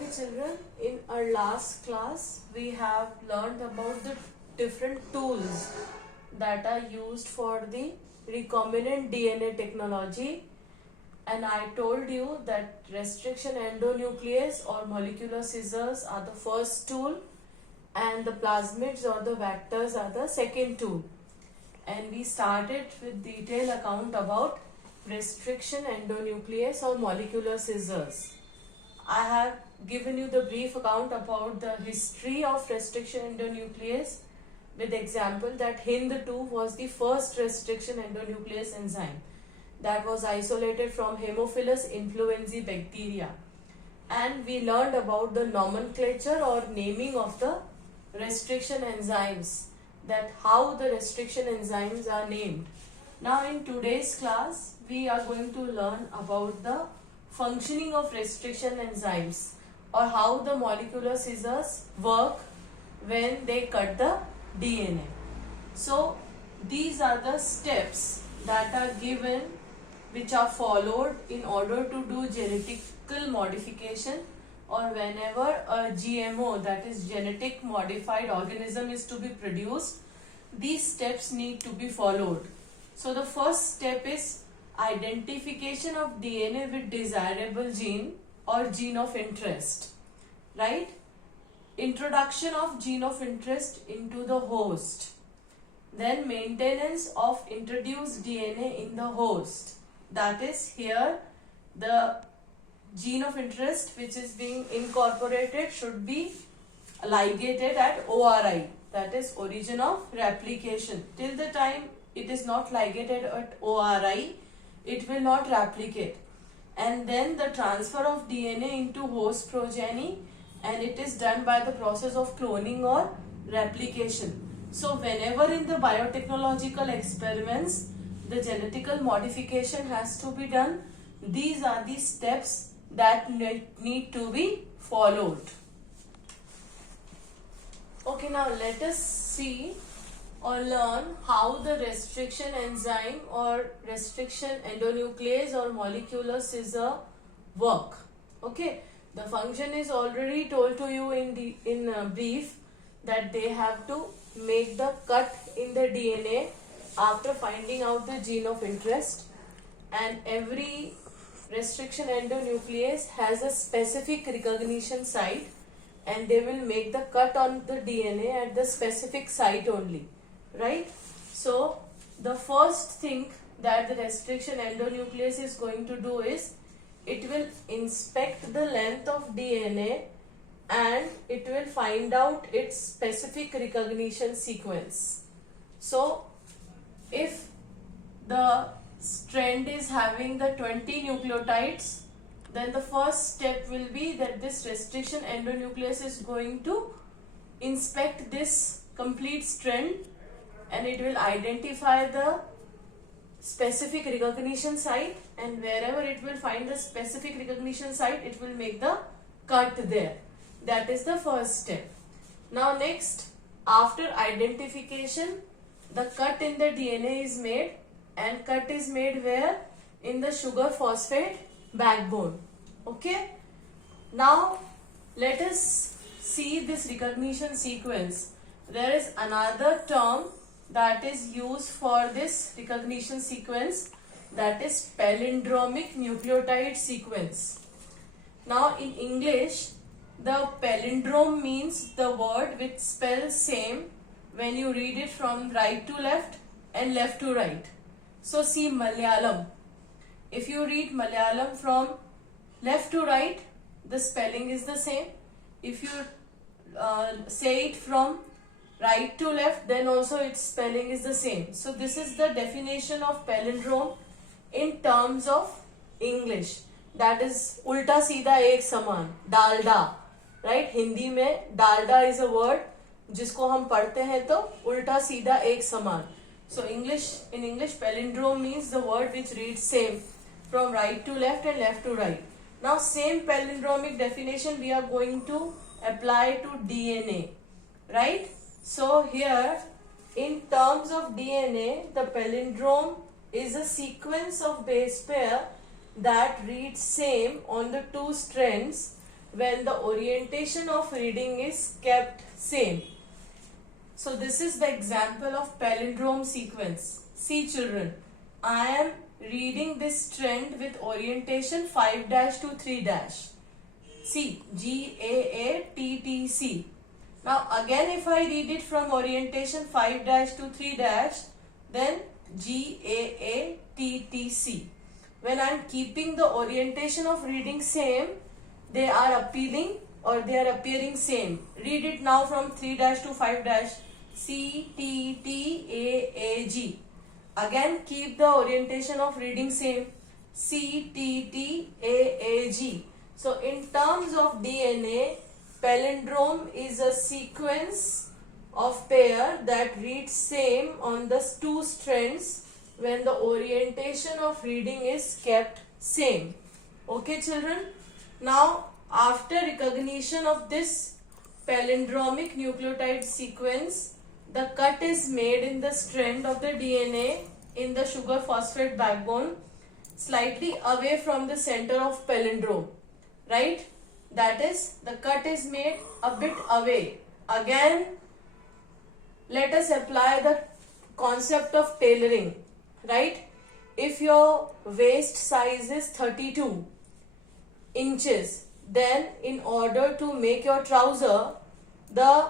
Okay children, in our last class we have learned about the different tools that are used for the recombinant DNA technology, and I told you that restriction endonuclease or molecular scissors are the first tool and the plasmids or the vectors are the second tool. And we started with detailed account about restriction endonuclease or molecular scissors. I have given you the brief account about the history of restriction endonuclease with example that HIND2 was the first restriction endonuclease enzyme that was isolated from Haemophilus influenzae bacteria. And we learned about the nomenclature or naming of the restriction enzymes, that how the restriction enzymes are named. Now in today's class, we are going to learn about the functioning of restriction enzymes or how the molecular scissors work when they cut the DNA. So these are the steps that are given which are followed in order to do genetical modification, or whenever a GMO, that is genetic modified organism, is to be produced, these steps need to be followed. So the first step is identification of DNA with desirable gene or gene of interest, right? Introduction of gene of interest into the host. Then maintenance of introduced DNA in the host. That is, here the gene of interest which is being incorporated should be ligated at ORI, that is origin of replication. Till the time it is not ligated at ORI, it will not replicate. And then the transfer of DNA into host progeny, and it is done by the process of cloning or replication. So whenever in the biotechnological experiments the genetical modification has to be done, these are the steps that need to be followed. Okay, now let us see or learn how the restriction enzyme or restriction endonuclease or molecular scissor work. Okay, the function is already told to you in brief, that they have to make the cut in the DNA after finding out the gene of interest, and every restriction endonuclease has a specific recognition site, and they will make the cut on the DNA at the specific site only, right? So the first thing that the restriction endonuclease is going to do is it will inspect the length of DNA and it will find out its specific recognition sequence. So if the strand is having the 20 nucleotides, then the first step will be that this restriction endonuclease is going to inspect this complete strand, and it will identify the specific recognition site, and wherever it will find the specific recognition site, it will make the cut there. That is the first step. Now next, after identification, the cut in the DNA is made, and cut is made where? In the sugar phosphate backbone. Okay. Now let us see this recognition sequence. There is another term that is used for this recognition sequence, that is palindromic nucleotide sequence. Now in English, the palindrome means the word which spells same when you read it from right to left and left to right. So see Malayalam. If you read Malayalam from left to right, the spelling is the same. If you say it from right to left, then also its spelling is the same. So this is the definition of palindrome in terms of English. That is ulta सीधा एक समान, Dalda, right? Hindi में Dalda is a word जिसको हम पढ़ते हैं तो उल्टा सीधा एक समान. So in English palindrome means the word which reads same from right to left and left to right. Now same palindromic definition we are going to apply to DNA, right? So here in terms of DNA, the palindrome is a sequence of base pair that reads same on the two strands when the orientation of reading is kept same. So this is the example of palindrome sequence. See children, I am reading this trend with orientation 5 dash to 3 dash. See, GAATTC. Now again if I read it from orientation 5 dash to 3 dash, then GAATTC. When I am keeping the orientation of reading same, they are appealing or they are appearing same. Read it now from 3 dash to 5 dash. CTTAAG. Again keep the orientation of reading same. CTTAAG. So in terms of DNA, palindrome is a sequence of pair that reads same on the two strands when the orientation of reading is kept same. Okay children? Now after recognition of this palindromic nucleotide sequence, the cut is made in the strand of the DNA in the sugar phosphate backbone slightly away from the center of palindrome. Right? That is, the cut is made a bit away. Again, let us apply the concept of tailoring. Right? If your waist size is 32 inches, then in order to make your trouser, the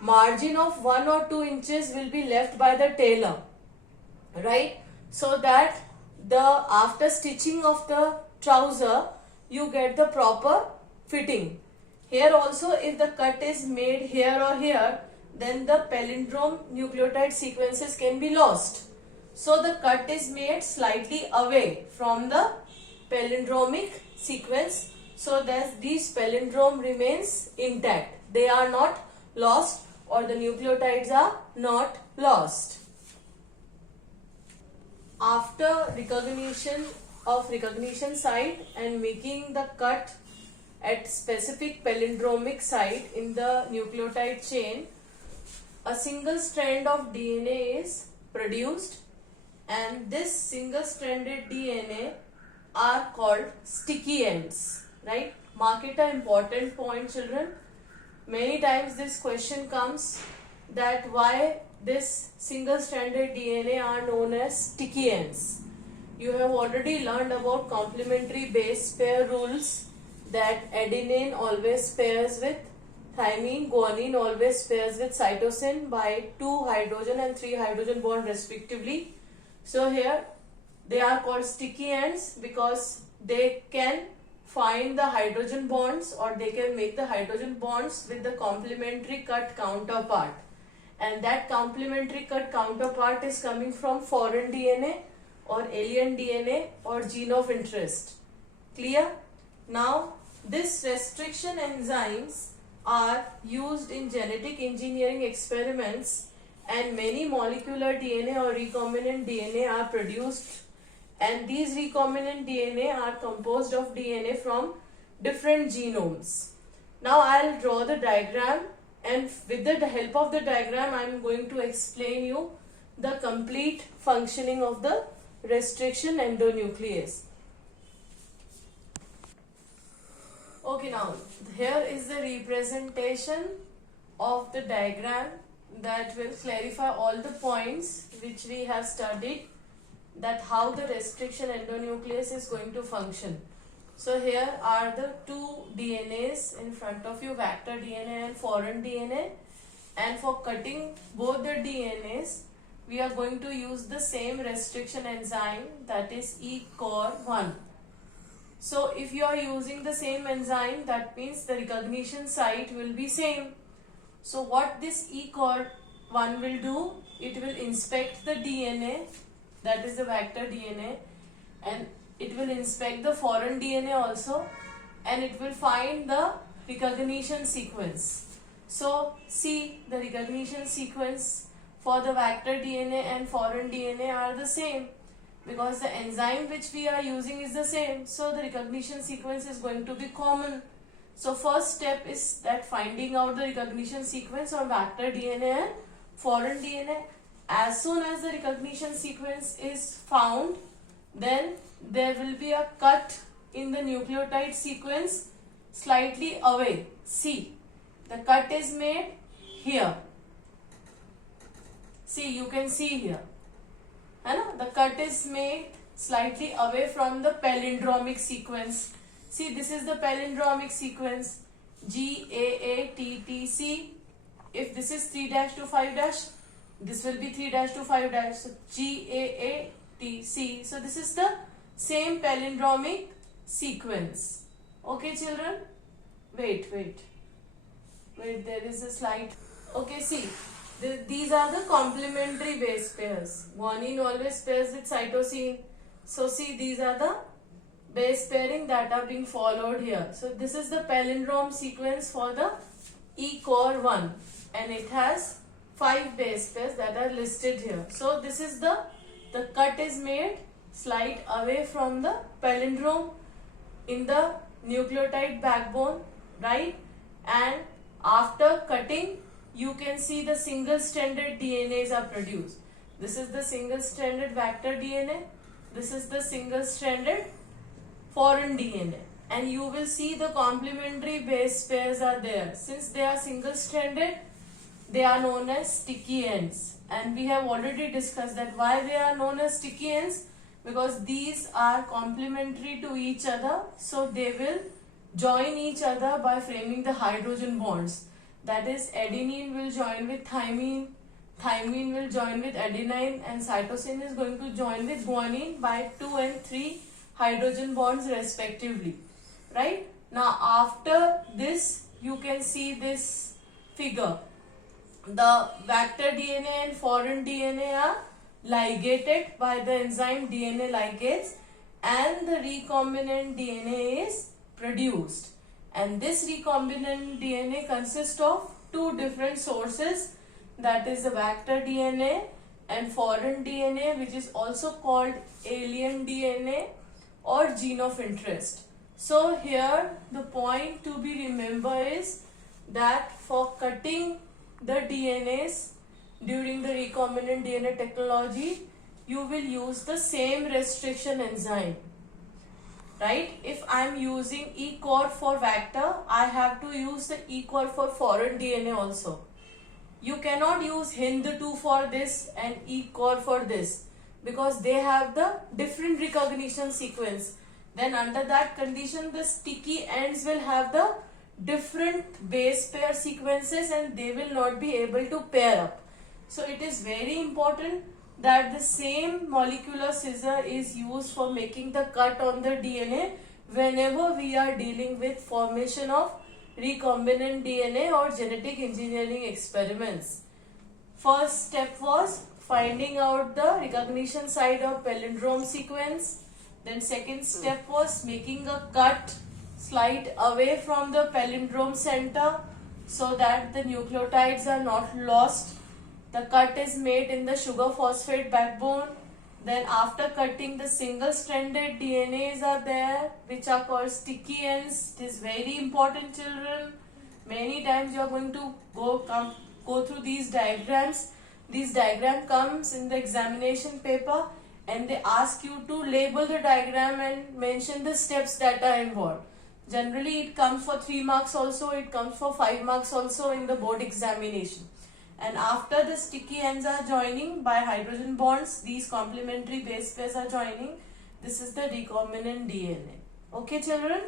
margin of 1 or 2 inches will be left by the tailor, right? So that after stitching of the trouser, you get the proper fitting. Here also, if the cut is made here or here, then the palindrome nucleotide sequences can be lost. So the cut is made slightly away from the palindromic sequence, so that this palindrome remains intact. They are not lost, or the nucleotides are not lost. After recognition of recognition site and making the cut at specific palindromic site in the nucleotide chain, a single strand of DNA is produced, and this single stranded DNA are called sticky ends. Right? Mark it an important point children. Many times this question comes that why this single stranded DNA are known as sticky ends. You have already learned about complementary base pair rules, that adenine always pairs with thymine, guanine always pairs with cytosine by 2 hydrogen and 3 hydrogen bond respectively. So here they are called sticky ends because they can find the hydrogen bonds, or they can make the hydrogen bonds with the complementary cut counterpart, and that complementary cut counterpart is coming from foreign DNA or alien DNA or gene of interest. Clear? Now this restriction enzymes are used in genetic engineering experiments, and many molecular DNA or recombinant DNA are produced, and these recombinant DNA are composed of DNA from different genomes. Now I'll draw the diagram, and with the help of the diagram I am going to explain you the complete functioning of the restriction endonuclease. Okay, now here is the representation of the diagram that will clarify all the points which we have studied, that how the restriction endonuclease is going to function. So here are the two DNAs in front of you, vector DNA and foreign DNA, and for cutting both the DNAs we are going to use the same restriction enzyme, that is ECOR1. So if you are using the same enzyme, that means the recognition site will be same. So what this ECOR1 will do, it will inspect the DNA, that is the vector DNA, and it will inspect the foreign DNA also, and it will find the recognition sequence. So see, the recognition sequence for the vector DNA and foreign DNA are the same, because the enzyme which we are using is the same. So the recognition sequence is going to be common. So first step is that finding out the recognition sequence on vector DNA and foreign DNA. As soon as the recognition sequence is found, then there will be a cut in the nucleotide sequence slightly away. See, the cut is made here. See, you can see here. The cut is made slightly away from the palindromic sequence. See, this is the palindromic sequence. GAATTC. If this is 3 dash to 5 dash, this will be 3 dash to 5 dash. So GAATC. So this is the same palindromic sequence. Okay, children? Wait, there is a slide. Okay, see, these are the complementary base pairs. Guanine always pairs with cytosine. So see, these are the base pairing that are being followed here. So this is the palindrome sequence for the E-core1, and it has 5 base pairs that are listed here. So this is the cut is made slight away from the palindrome in the nucleotide backbone, right? And after cutting, you can see the single-stranded DNAs are produced. This is the single-stranded vector DNA. This is the single-stranded foreign DNA. And you will see the complementary base pairs are there. Since they are single-stranded, they are known as sticky ends. And we have already discussed that why they are known as sticky ends. Because these are complementary to each other. So they will join each other by framing the hydrogen bonds. That is, adenine will join with thymine, thymine will join with adenine, and cytosine is going to join with guanine by 2 and 3 hydrogen bonds respectively. Right? Now after this, you can see this figure. The vector DNA and foreign DNA are ligated by the enzyme DNA ligase, and the recombinant DNA is produced. And this recombinant DNA consists of 2 different sources, that is the vector DNA and foreign DNA, which is also called alien DNA or gene of interest. So here the point to be remembered is that for cutting the DNAs during the recombinant DNA technology, you will use the same restriction enzyme. Right? If I am using E-core for vector, I have to use the E-core for foreign DNA also. You cannot use HIND2 for this and E-core for this, because they have the different recognition sequence. Then under that condition, the sticky ends will have the different base pair sequences and they will not be able to pair up. So it is very important that the same molecular scissor is used for making the cut on the DNA whenever we are dealing with formation of recombinant DNA or genetic engineering experiments. First step was finding out the recognition site of palindrome sequence. Then second step was making a cut slight away from the palindrome center so that the nucleotides are not lost. The cut is made in the sugar phosphate backbone. Then after cutting, the single-stranded DNAs are there, which are called sticky ends. It is very important, children. Many times you are going to go through these diagrams. These diagram comes in the examination paper and they ask you to label the diagram and mention the steps that are involved. Generally, it comes for 3 marks also. It comes for 5 marks also in the board examination. And after the sticky ends are joining by hydrogen bonds, these complementary base pairs are joining. This is the recombinant DNA. Okay, children?